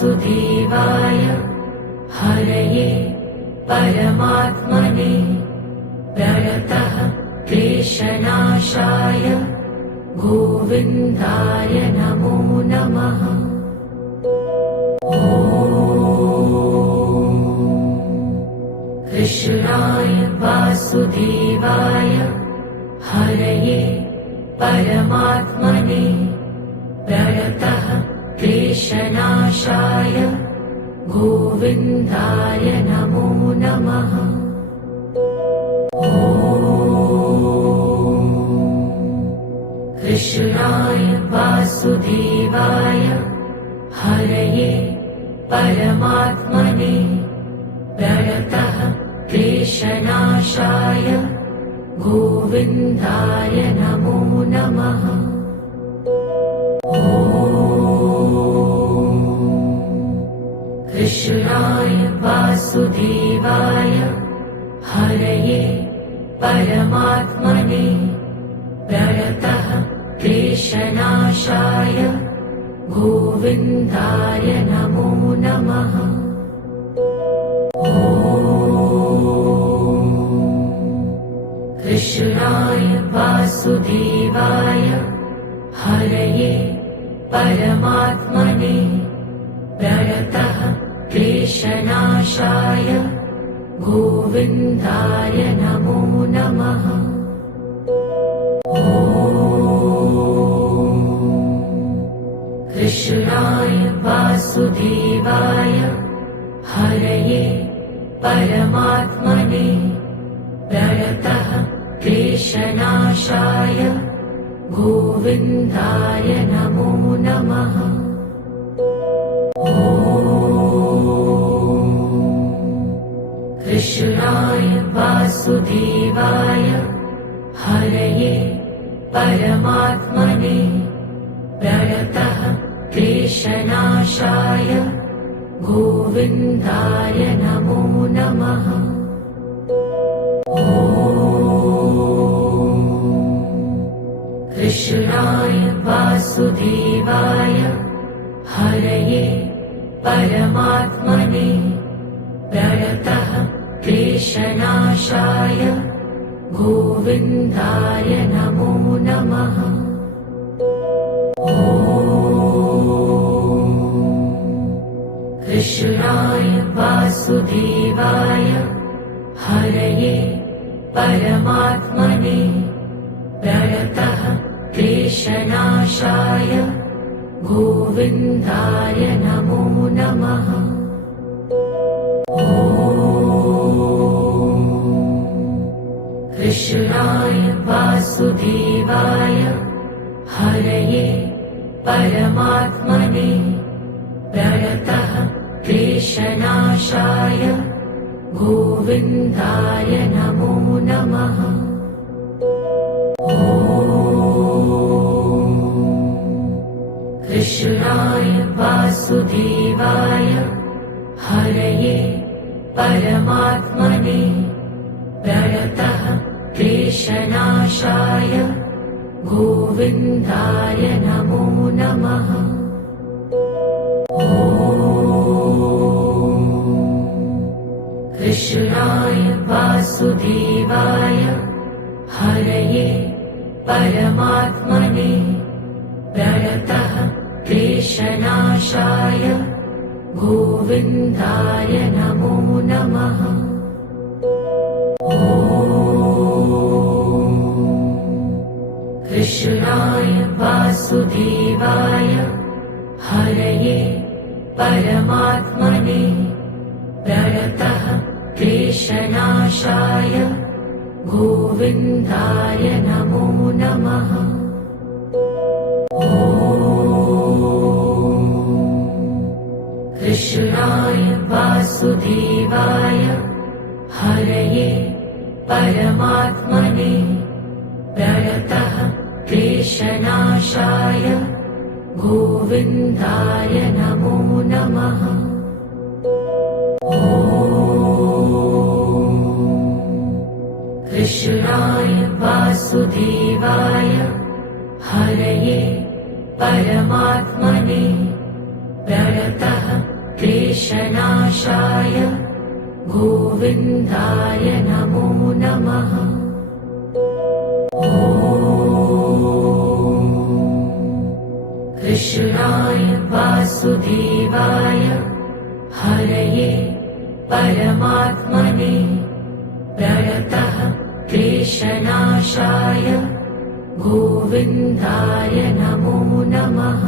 वासुदेवाय हरये परमात्मने प्रणतः क्लेशनाशाय गोविन्दाय नमो नमः। कृष्णाय वासुदेवाय हरये परमात्मने प्रणतः क्लेशनाशाय गोविन्दाय नमो नमः। कृष्णाय वासुदेवाय हरये परमात्मने प्रणतः क्लेशनाशाय गोविन्दाय नमो नमः। कृष्णाय वासुदेवाय हरये परमात्मने प्रणतः क्लेशनाशाय गोविन्दाय नमो नमः। कृष्णाय वासुदेवाय हरये परमात्मने प्रणतः क्लेशनाशाय गोविन्दाय नमो नमः। कृष्णाय वासुदेवाय हरये परमात्मने प्रणतः क्लेशनाशाय गोविन्दाय नमो नमः। कृष्णाय वासुदेवाय हरये परमात्मने प्रणतः क्लेशनाशाय गोविन्दाय नमो नमः। कृष्णाय वासुदेवाय हरये परमात्मने प्रणतः क्लेशनाशाय गोविन्दाय नमो नमः। कृष्णाय वासुदेवाय हरये परमात्मने प्रणतः क्लेशनाशाय गोविन्दाय नमो नमः। कृष्णाय वासुदेवाय हरये परमात्मने प्रणतः क्लेशनाशाय गोविन्दाय नमो नमः। कृष्णाय वासुदेवाय हरये परमात्मने प्रणतः क्लेशनाशाय गोविन्दाय नमो नमः। कृष्णाय वासुदेवाय हरये परमात्मने प्रणतः क्लेशनाशाय गोविन्दाय नमो नमः। कृष्णाय वासुदेवाय हरये परमात्मने प्रणतः क्लेशनाशाय गोविन्दाय नमो नमः। कृष्णाय वासुदेवाय हरये परमात्मने प्रणतः क्लेशनाशाय गोविन्दाय नमो नमः। कृष्णाय वासुदेवाय हरये परमात्मने प्रणतः क्लेशनाशाय गोविन्दाय नमो नमः। कृष्णाय वासुदेवाय हरये परमात्मने प्रणतः क्लेशनाशाय गोविन्दाय नमो नमः।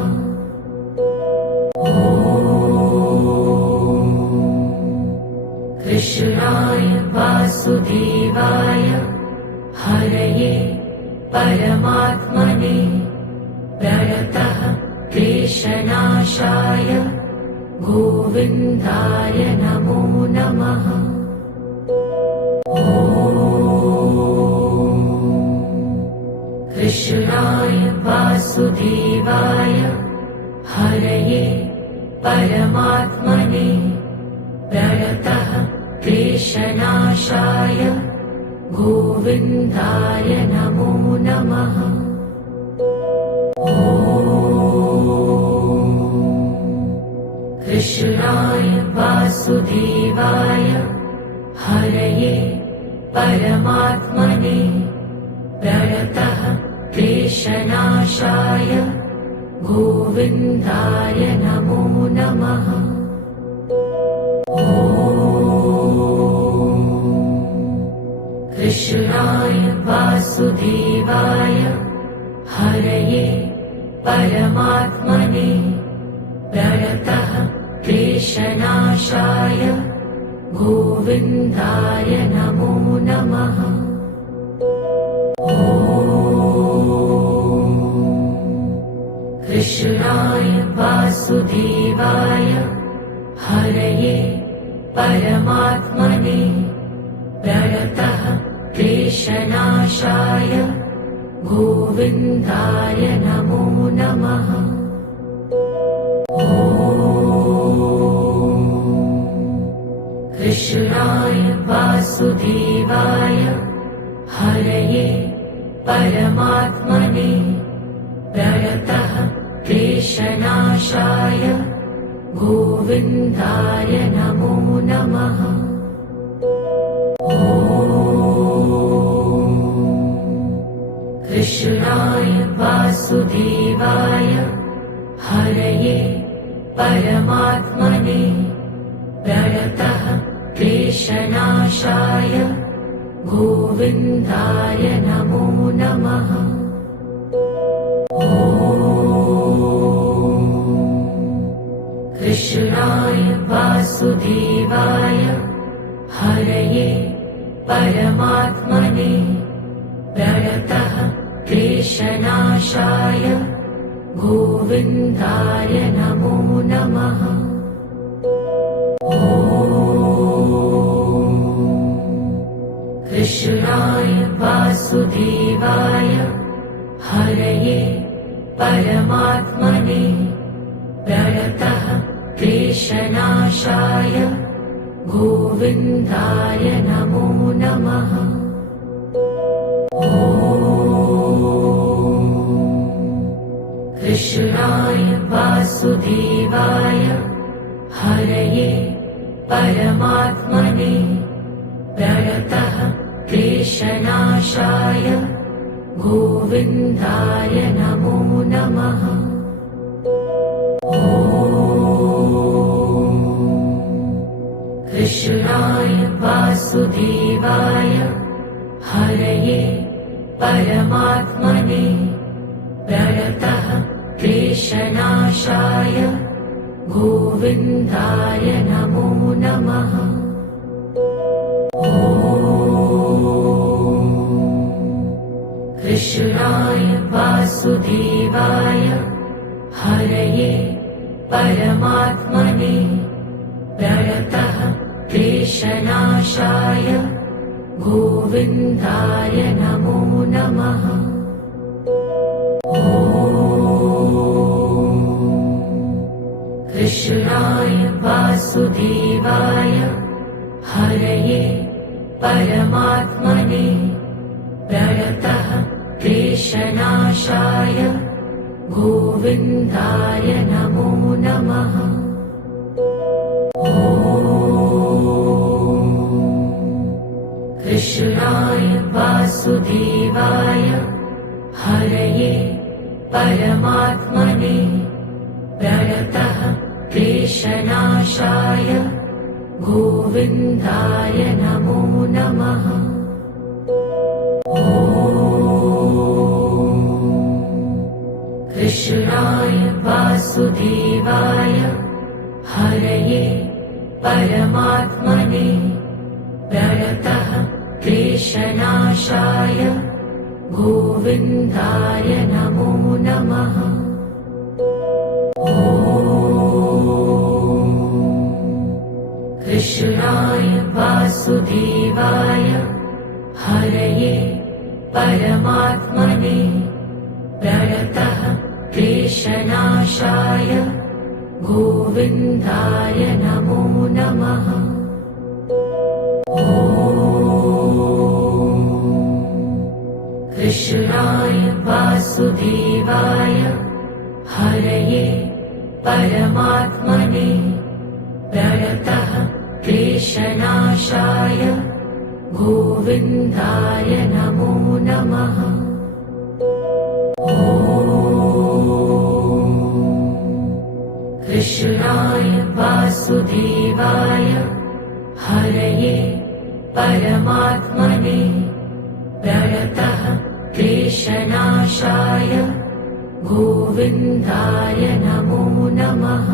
कृष्णाय वासुदेवाय हरये परमात्मने प्रणतः क्लेशनाशाय गोविन्दाय नमो नमः। कृष्णाय वासुदेवाय हरये परमात्मने प्रणतः क्लेशनाशाय गोविन्दाय नमो नमः। कृष्णाय वासुदेवाय हरये परमात्मने प्रणतः क्लेशनाशाय गोविन्दाय नमो नमः। कृष्णाय वासुदेवाय हरये परमात्मने प्रणतः क्लेशनाशाय गोविन्दाय नमो नमः। कृष्णाय वासुदेवाय हरये परमात्मने प्रणतः क्लेशनाशाय गोविन्दाय नमो नमः। कृष्णाय वासुदेवाय हरये परमात्मने प्रणतः क्लेशनाशाय गोविन्दाय नमो नमः। कृष्णाय वासुदेवाय हरये परमात्मने प्रणतः क्लेशनाशाय गोविन्दाय नमो नमः। कृष्णाय वासुदेवाय हरये परमात्मने प्रणतः क्लेशनाशाय गोविन्दाय नमो नमः। कृष्णाय वासुदेवाय हरये परमात्मने प्रणतः क्लेशनाशाय गोविन्दाय नमो नमः। कृष्णाय वासुदेवाय हरये परमात्मने प्रणतः क्लेशनाशाय गोविन्दाय नमो नमः। कृष्णाय वासुदेवाय हरये परमात्मने प्रणतः क्लेशनाशाय गोविन्दाय नमो नमः। कृष्णाय वासुदेवाय हरये परमात्मने प्रणतः क्लेशनाशाय गोविन्दाय नमो नमः। कृष्णाय वासुदेवाय हरये परमात्मने प्रणतः क्लेशनाशाय गोविन्दाय नमो नमः। कृष्णाय वासुदेवाय हरये परमात्मने प्रणतः क्लेशनाशाय गोविन्दाय नमो नमः। कृष्णाय वासुदेवाय हरये परमात्मने प्रणतः क्लेशनाशाय गोविन्दाय नमो नमः। कृष्णाय वासुदेवाय हरये परमात्मने प्रणतः क्लेशनाशाय गोविन्दाय नमो नमः। कृष्णाय वासुदेवाय हरये परमात्मने प्रणतः क्लेशनाशाय गोविन्दाय नमो नमः। कृष्णाय वासुदेवाय हरये परमात्मने प्रणतः क्लेशनाशाय गोविन्दाय नमो नमः।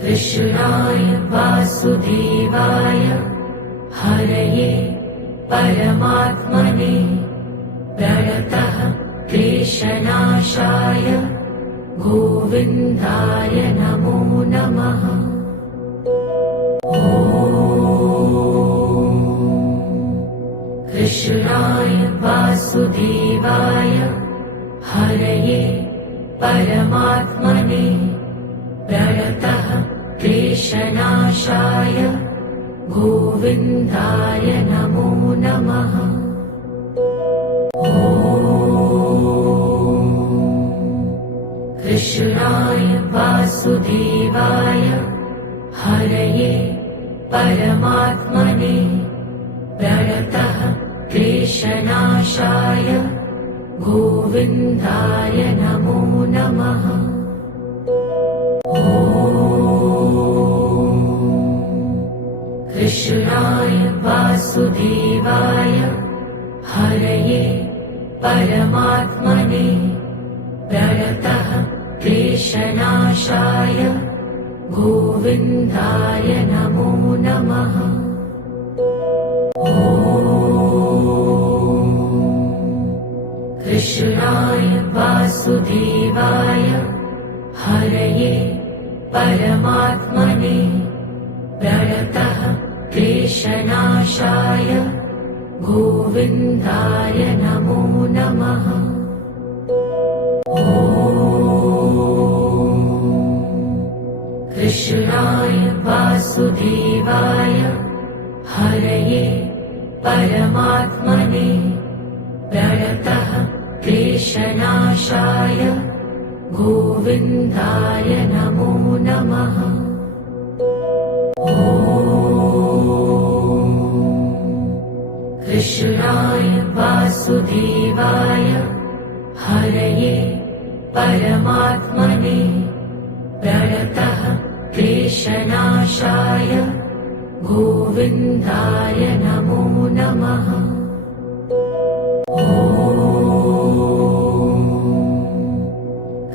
कृष्णाय वासुदेवाय हरये परमात्मने प्रणतः क्लेशनाशाय गोविन्दाय नमो नमः। कृष्णाय वासुदेवाय हरये परमात्मने प्रणतः क्लेशनाशाय गोविन्दाय नमो नमः। कृष्णाय वासुदेवाय हरये परमात्मने प्रणतः क्लेशनाशाय गोविन्दाय नमो नमः। कृष्णाय वासुदेवाय हरये परमात्मने प्रणतः क्लेशनाशाय गोविन्दाय नमो नमः। कृष्णाय वासुदेवाय हरये परमात्मने प्रणतः क्लेशनाशाय गोविन्दाय नमो नमः। कृष्णाय वासुदेवाय हरये परमात्मने प्रणतः क्लेशनाशाय गोविन्दाय नमो नमः। कृष्णाय वासुदेवाय हरये परमात्मने प्रणतः क्लेशनाशाय गोविन्दाय नमो नमः।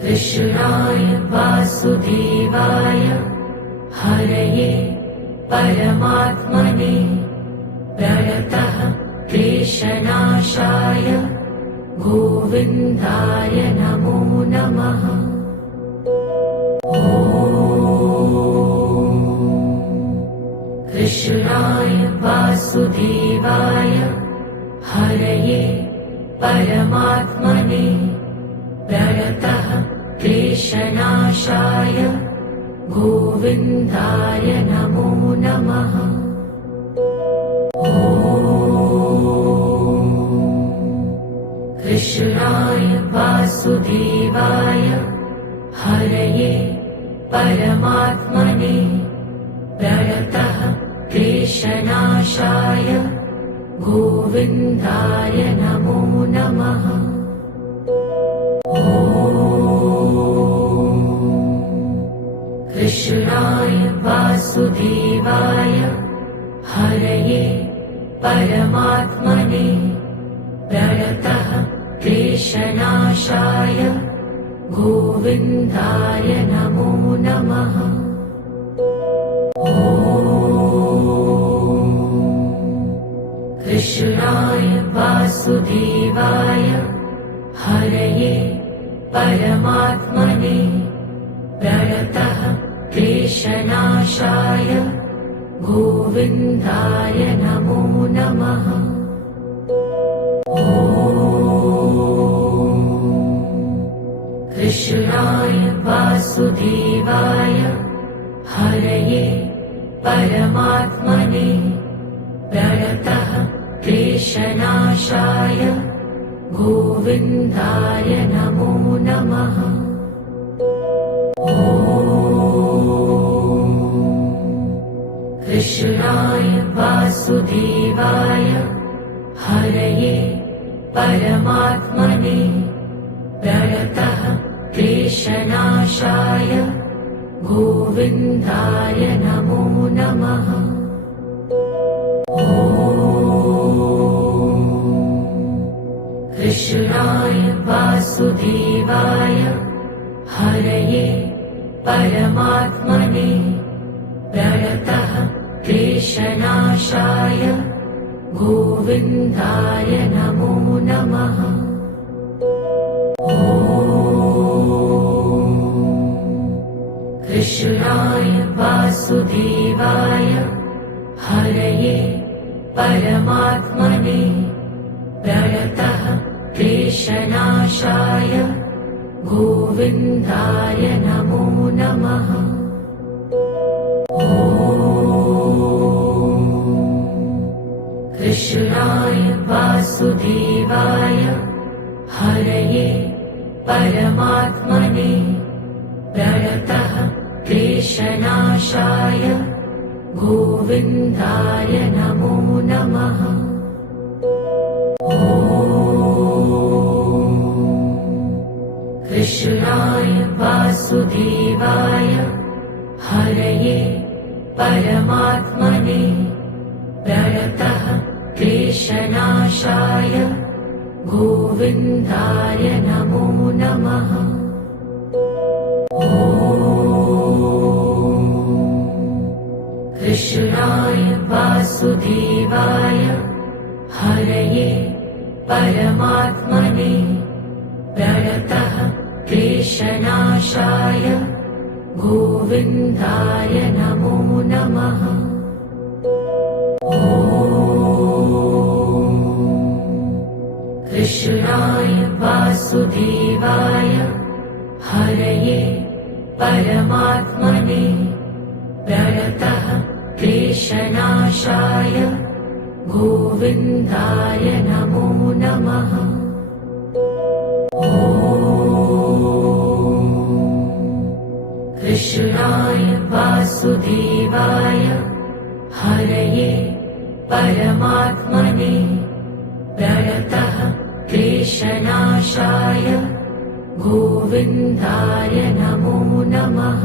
कृष्णाय वासुदेवाय हरये परमात्मने प्रणतः क्लेशनाशाय गोविन्दाय नमो नमः। कृष्णाय वासुदेवाय हरये परमात्मने प्रणतः क्लेशनाशाय गोविन्दाय नमो नमः। कृष्णाय वासुदेवाय हरये परमात्मने प्रणतः क्लेशनाशाय गोविन्दाय नमो नमः। कृष्णाय वासुदेवाय हरये परमात्मने प्रणतः क्लेशनाशाय गोविन्दाय नमो नमः। कृष्णाय वासुदेवाय हरये परमात्मने प्रणतः क्लेशनाशाय गोविन्दाय नमो नमः। कृष्णाय वासुदेवाय हरये परमात्मने प्रणतः क्लेशनाशाय गोविन्दाय नमो नमः। कृष्णाय वासुदेवाय हरये परमात्मने प्रणतः क्लेशनाशाय गोविन्दाय नमो नमः। कृष्णाय वासुदेवाय हरये परमात्मने प्रणतः क्लेशनाशाय गोविन्दाय नमो नमः। कृष्णाय वासुदेवाय हरये परमात्मने प्रणतः क्लेशनाशाय गोविन्दाय नमो नमः। कृष्णाय वासुदेवाय हरये परमात्मने प्रणतः क्लेशनाशाय गोविन्दाय नमो नमः। कृष्णाय वासुदेवाय हरये परमात्मने प्रणतः क्लेशनाशाय गोविन्दाय नमो नमः। कृष्णाय वासुदेवाय हरये परमात्मने प्रणतः क्लेशनाशाय गोविन्दाय नमो नमः। कृष्णाय वासुदेवाय हरये परमात्मने प्रणतः क्लेशनाशाय गोविन्दाय नमो नमः। कृष्णाय वासुदेवाय हरये परमात्मने प्रणतः क्लेशनाशाय गोविन्दाय नमो नमः।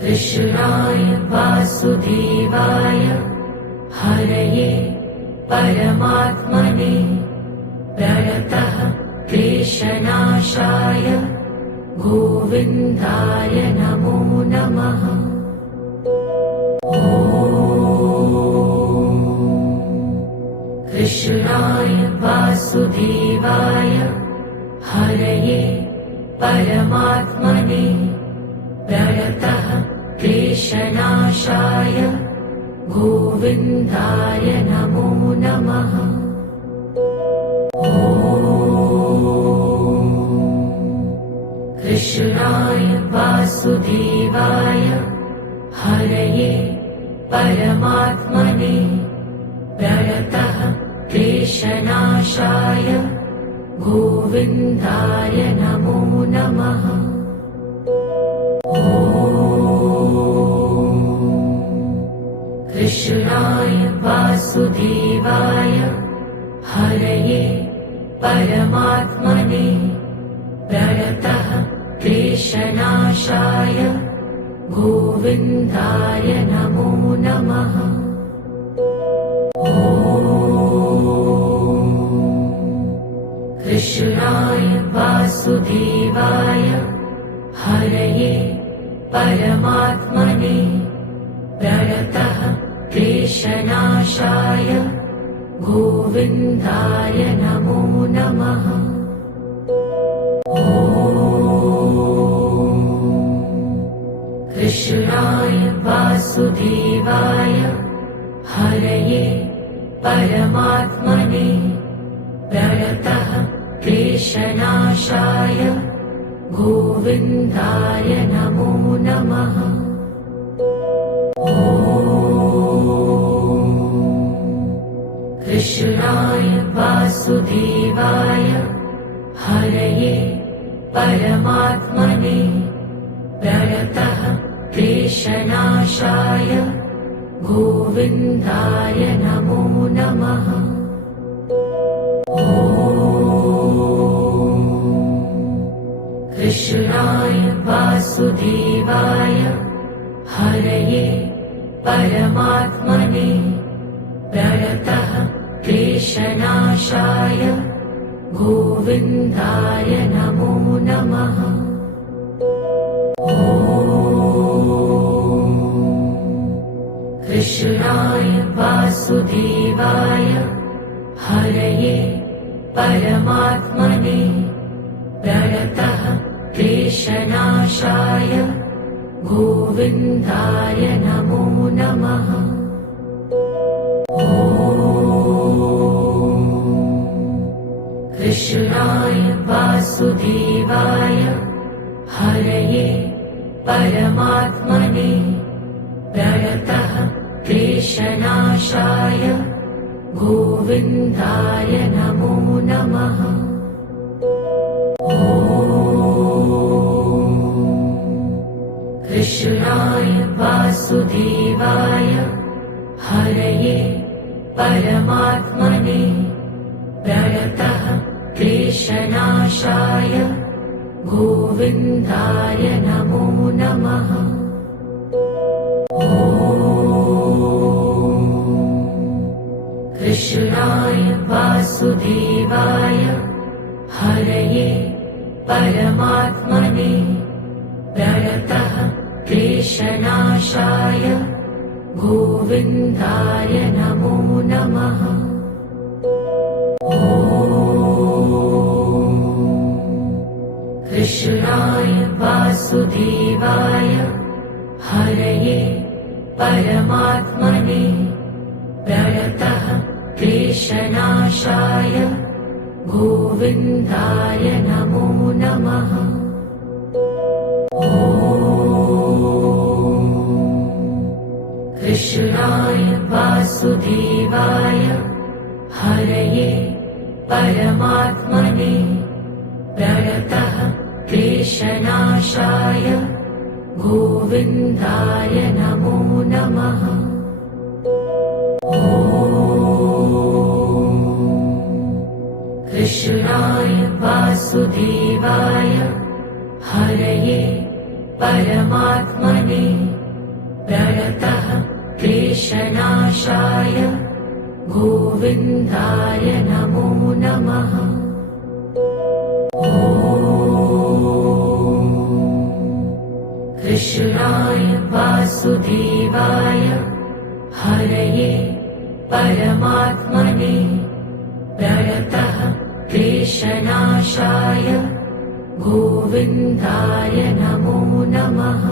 कृष्णाय वासुदेवाय हरये परमात्मने प्रणतः क्लेशनाशाय गोविन्दाय नमो नमः। कृष्णाय वासुदेवाय हरये परमात्मने प्रणतः क्लेशनाशाय गोविन्दाय नमो नमः। कृष्णाय वासुदेवाय हरये परमात्मने प्रणतः क्लेशनाशाय गोविन्दाय नमो नमः। वासुदेवाय हरये परमात्मने प्रणतः क्लेशनाशाय गोविन्दाय नमो नमः। कृष्णाय वासुदेवाय हरये परमात्मने प्रणतः क्लेशनाशाय गोविन्दाय नमो नमः। कृष्णाय वासुदेवाय हरये परमात्मने प्रणतः क्लेशनाशाय गोविन्दाय नमो नमः। कृष्णाय वासुदेवाय हरये परमात्मने प्रणतः क्लेशनाशाय गोविन्दाय नमो नमः। कृष्णाय वासुदेवाय हरये परमात्मने प्रणतः क्लेशनाशाय गोविन्दाय नमो नमः। कृष्णाय वासुदेवाय हरये परमात्मने प्रणतः क्लेशनाशाय गोविन्दाय नमो नमः। कृष्णाय वासुदेवाय हरये परमात्मने प्रणतः क्लेशनाशाय गोविन्दाय नमो नमः। कृष्णाय वासुदेवाय हरये परमात्मने प्रणतः क्लेशनाशाय गोविन्दाय नमो नमः। कृष्णाय वासुदेवाय हरये परमात्मने प्रणतः क्लेशनाशाय गोविन्दाय नमो नमः। कृष्णाय वासुदेवाय हरये परमात्मने प्रणतः क्लेशनाशाय गोविन्दाय नमो नमः। कृष्णाय वासुदेवाय हरये परमात्मने प्रणतः क्लेशनाशाय गोविन्दाय नमो नमः। कृष्णाय वासुदेवाय हरये परमात्मने प्रणतः क्लेशनाशाय गोविन्दाय नमो नमः। कृष्णाय वासुदेवाय हरये परमात्मने प्रणतः क्लेशनाशाय गोविन्दाय नमो नमः।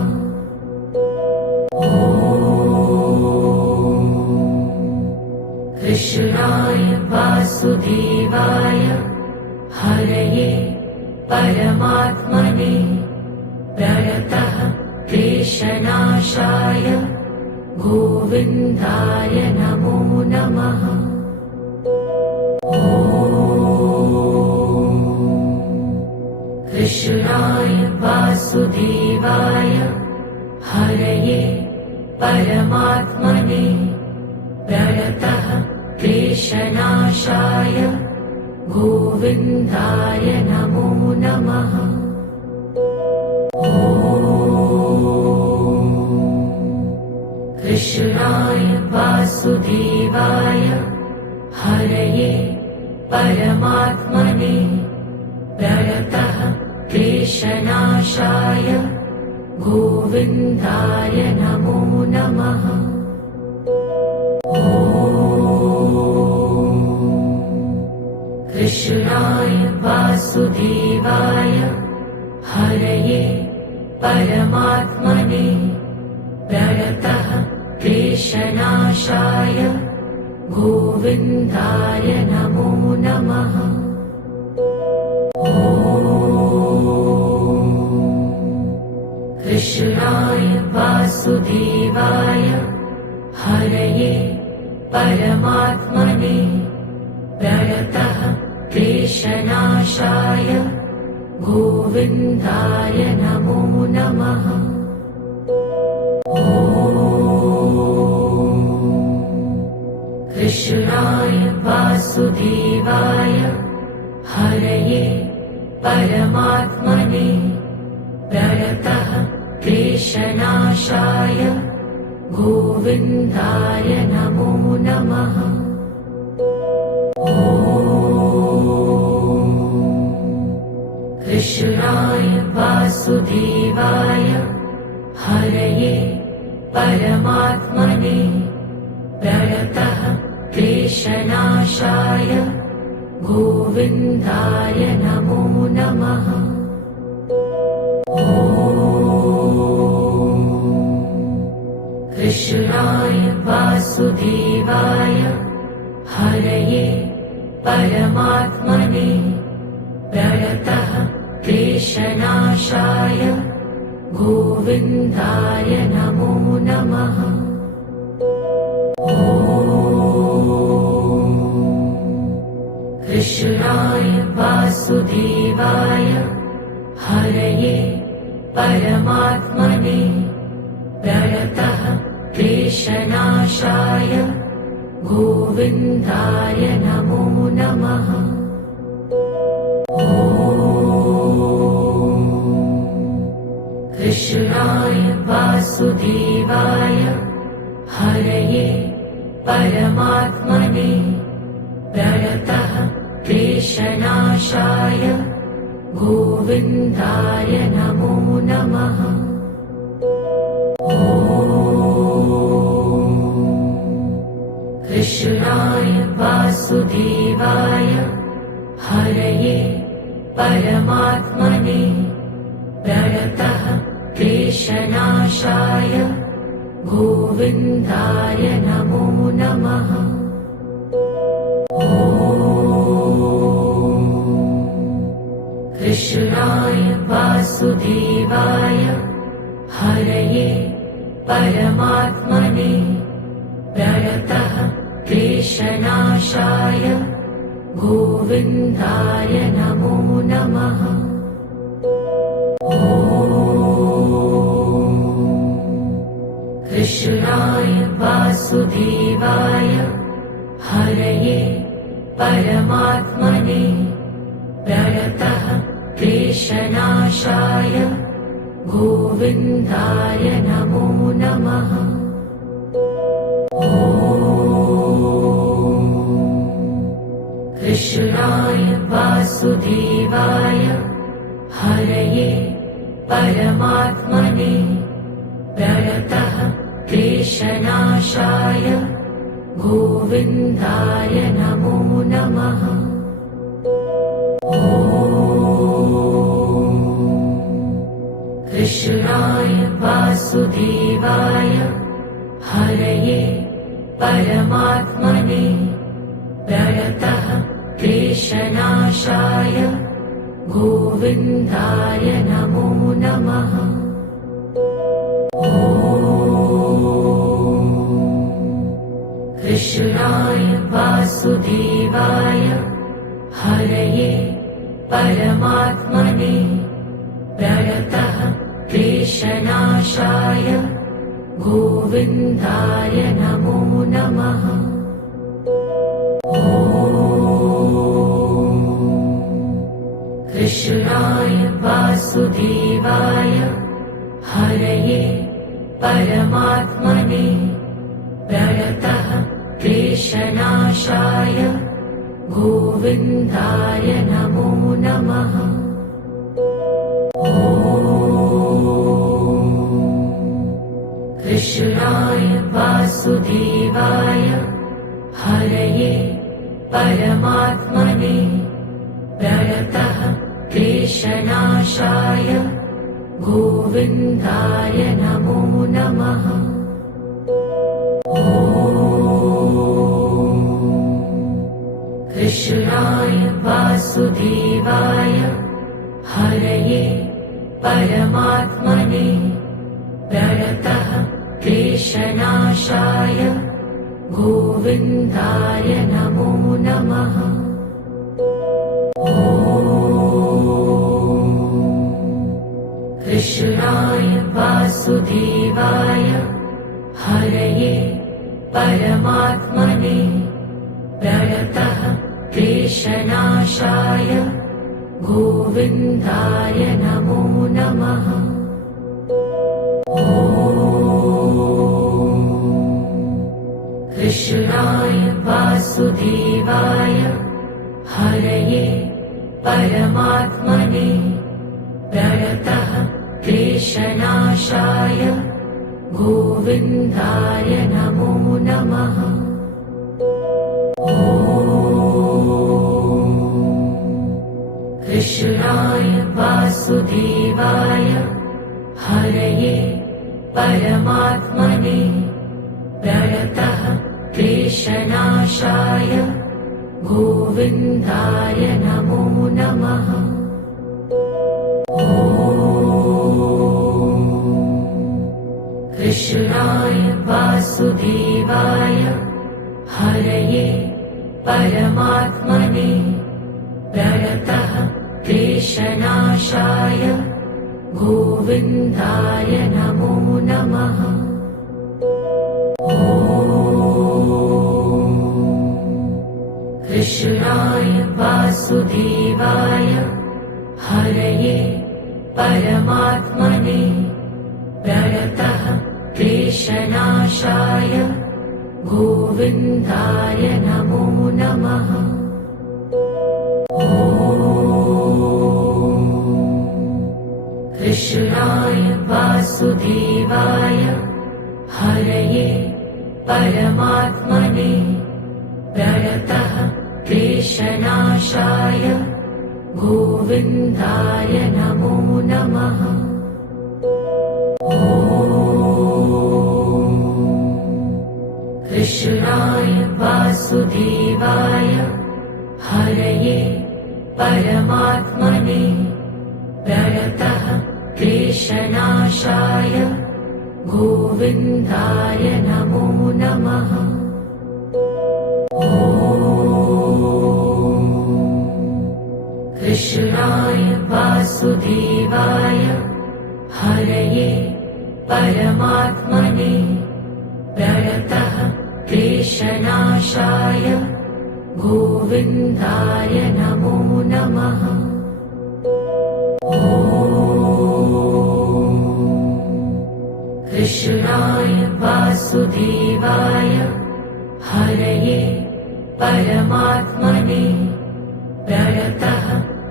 कृष्णाय वासुदेवाय हरये परमात्मने प्रणतः क्लेशनाशाय गोविन्दाय नमो नमः। कृष्णाय वासुदेवाय हरये परमात्मने प्रणतः क्लेशनाशाय गोविन्दाय नमो नमः। कृष्णाय वासुदेवाय हरये परमात्मने प्रणतः क्लेशनाशाय गोविन्दाय नमो नमः। कृष्णाय वासुदेवाय हरये परमात्मने प्रणतः क्लेशनाशाय गोविन्दाय नमो नमः। कृष्णाय वासुदेवाय हरये परमात्मने प्रणतः क्लेशनाशाय गोविन्दाय नमो नमः। कृष्णाय वासुदेवाय हरये परमात्मने प्रणतः क्लेशनाशाय गोविन्दाय नमो नमः। कृष्णाय वासुदेवाय हरये परमात्मने प्रणतः क्लेशनाशाय गोविन्दाय नमो नमः। कृष्णाय वासुदेवाय हरये परमात्मने प्रणतः क्लेशनाशाय गोविन्दाय नमो नमः। कृष्णाय वासुदेवाय हरये परमात्मने प्रणतः क्लेशनाशाय गोविन्दाय नमो नमः। कृष्णाय वासुदेवाय हरये परमात्मने प्रणतः क्लेशनाशाय गोविन्दाय नमो नमः। कृष्णाय वासुदेवाय हरये परमात्मने प्रणतः क्लेशनाशाय गोविन्दाय नमो नमः। कृष्णाय वासुदेवाय हरये परमात्मने प्रणतः क्लेशनाशाय गोविन्दाय नमो नमः। कृष्णाय वासुदेवाय हरये परमात्मने प्रणतः क्लेशनाशाय गोविन्दाय नमो नमः। कृष्णाय वासुदेवाय हरये परमात्मने प्रणतः क्लेशनाशाय गोविन्दाय नमो नमः। कृष्णाय वासुदेवाय हरये परमात्मने प्रणतः क्लेशनाशाय गोविन्दाय नमो नमः। कृष्णाय वासुदेवाय हरये परमात्मने प्रणतः क्लेशनाशाय गोविन्दाय नमो नमः। कृष्णाय वासुदेवाय हरये परमात्मने प्रणतः क्लेशनाशाय गोविन्दाय नमो नमः। कृष्णाय वासुदेवाय हरये परमात्मने प्रणतः क्लेशनाशाय गोविन्दाय नमो नमः। कृष्णाय वासुदेवाय हरये परमात्मने प्रणतः क्लेशनाशाय गोविन्दाय नमो नमः। कृष्णाय वासुदेवाय हरये परमात्मने प्रणतः क्लेशनाशाय गोविन्दाय नमो नमः। कृष्णाय वासुदेवाय हरये परमात्मने प्रणतः क्लेशनाशाय गोविन्दाय नमो नमः। कृष्णाय वासुदेवाय हरये परमात्मने प्रणतः क्लेशनाशाय गोविन्दाय नमो नमः। कृष्णाय वासुदेवाय हरये परमात्मने प्रणतः क्लेशनाशाय गोविन्दाय नमो नमः। कृष्णाय वासुदेवाय हरये परमात्मने प्रणतः क्लेशनाशाय गोविन्दाय नमो नमः। कृष्णाय वासुदेवाय हरये परमात्मने प्रणतः क्लेशनाशाय गोविन्दाय नमो नमः। कृष्णाय वासुदेवाय हरये परमात्मने प्रणतः क्लेशनाशाय गोविन्दाय नमो नमः। कृष्णाय वासुदेवाय हरये परमात्मने प्रणतः क्लेशनाशाय गोविन्दाय नमो नमः। कृष्णाय वासुदेवाय हरये परमात्मने प्रणतः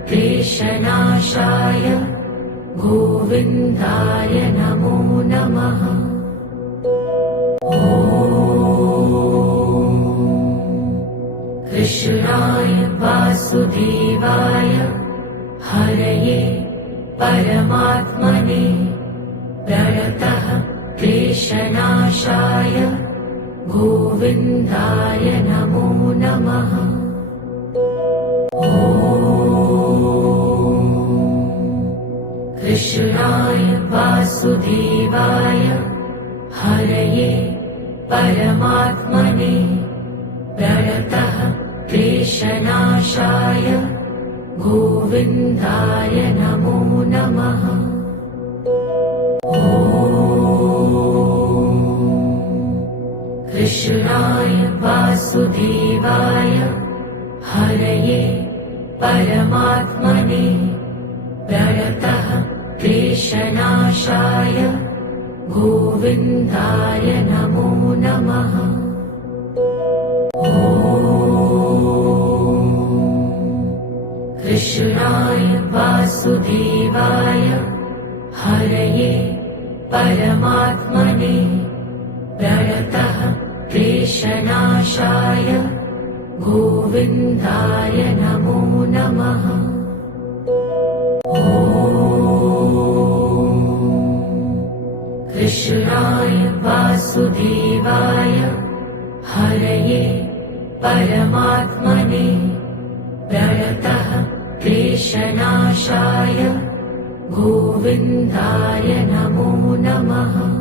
क्लेशनाशाय गोविन्दाय नमो नमः। कृष्णाय वासुदेवाय हरये परमात्मने प्रणतः क्लेशनाशाय गोविन्दाय नमो नमः। कृष्णाय वासुदेवाय हरये परमात्मने प्रणतः क्लेशनाशाय गोविन्दाय नमो नमः। कृष्णाय वासुदेवाय हरये परमात्मने प्रणतः क्लेशनाशाय गोविन्दाय नमो नमः। कृष्णाय वासुदेवाय हरये परमात्मने प्रणतः क्लेशनाशाय गोविन्दाय नमो नमः। कृष्णाय वासुदेवाय हरये परमात्मने प्रणतः क्लेशनाशाय गोविन्दाय नमो नमः।